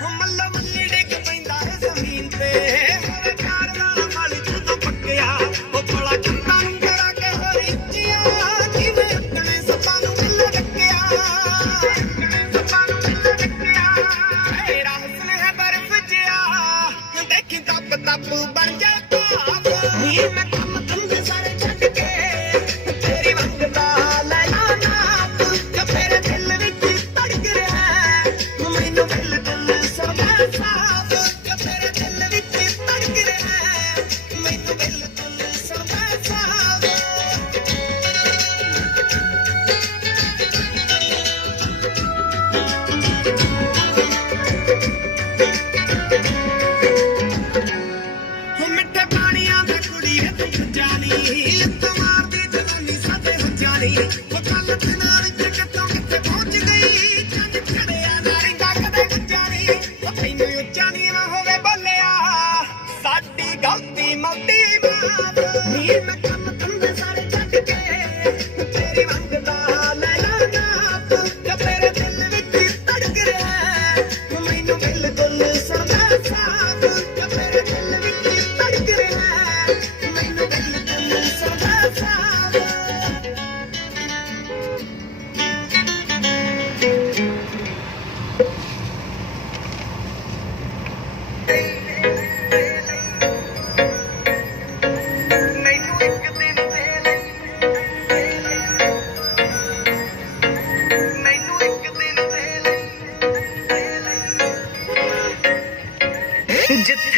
ਮੱਲਾ ਮੱਲੀ ਡਿੱਗ ਪੈਂਦਾ ਹੈ ਜ਼ਮੀਨ ਤੇ ਹੋਵੇ ਪਿਆਰ ਵਾਲਾ ਮਾਲੀ ਤੂੰ ਤਾਂ ਪੱਕਿਆ ਉਹ ਥੋੜਾ ਚੰਦਾ ਨੂੰ ਕਰਾ ਕੇ ਹੋਰੀਚੀਆਂ ਜਿਵੇਂ ਆਪਣੇ ਸੱਪਾਂ ਨੂੰ ਮਿਲ ਡੱਕਿਆ ਸੱਪਾਂ ਨੂੰ ਮਿਲ ਡੱਕਿਆ ਤੇਰਾ ਹੁਸਨ ਹੈ ਬਰਫ਼ ਜਿਹਾ ਦੇਖੀ ਤੱਪ ਤੱਪ ਬਣ ਜਾ ਭਾਵ ਨੀ ਮੈਂ ਕੰਮ ਧੰਦੇ ਸਾਰੇ ਛੱਡ ਕੇ ਤੇਰੀ ਵੰਗਦਾ ਲੈਣਾ ਨਾਪ ਜੋ ਮੇਰੇ ਦਿਲ ਵਿੱਚ ਧੜਕ ਰਿਹਾ ਮੈਨੂੰ ਦਿਲ ਦਿਲ ਸਦਾ ਸਾਫ ਜੋ ਮੇਰੇ ਦਿਲ ਵਿੱਚ ਧੜਕ ਰਿਹਾ ਮੈਨੂੰ ਦਿਲ ਦਿਲ ਸਦਾ ਸਾਫ ਮਿੱਠੇ ਪਾਣੀਆਂ ਦੇ ਕੁੜੀ ਹੈ ਤੂੰ ਜਾਣੀ ਲੱਤ ਮਾਰਦੀ ਜਵਾਨੀ ਸਾਡੇ ਹੋ ਜਾਣੀ ਉਹ ਕੱਲ ਦਿਨਾਂ ਵਿੱਚ ਕਿਤੋਂ ਕਿੱਥੇ ਪਹੁੰਚ ਗਈ ਚੰਦ ਚੜਿਆ ਨਾ ਰਿੰਗਾ ਕਦੇ ਗੁੱਜਾਣੀ ਉਹ ਤੈਨੂੰ ਉੱਚਾ ਨੀਵਾਂ ਹੋਵੇ ਬੋਲਿਆ ਸਾਡੀ ਗਲਤੀ ਮੋਟੀ ਮਾਫ ਨੀ ਮੈਂ ਕੰਮ ਧੰਦੇ ਸਾਰੇ ਛੱਡ ਕੇ ਤੇਰੀ ਵੰਗਦਾ ਲੈਣਾ ਨਾਪ ਜੋ ਤੇਰੇ ਦਿਲ ਵਿੱਚ ਧੜਕ ਰਿਹਾ ਮੈਨੂੰ ਬਿਲਕੁਲ ਸੁਣਦਾ ਸਾਫ ਜੋ ਤੇਰੇ ਦਿਲ ਵਿੱਚ ਧੜਕ ਰਿਹਾ ਮੈਨੂੰ ਬਿਲਕੁਲ ਸੁਣਦਾ ਸਾਫ ਮੈਨੂੰ ਇੱਕ ਦਿਨ ਦੇ ਲਈ ਮੈਨੂੰ ਇੱਕ ਦਿਨ ਦੇ ਲਈ ਜਿੱਥੇ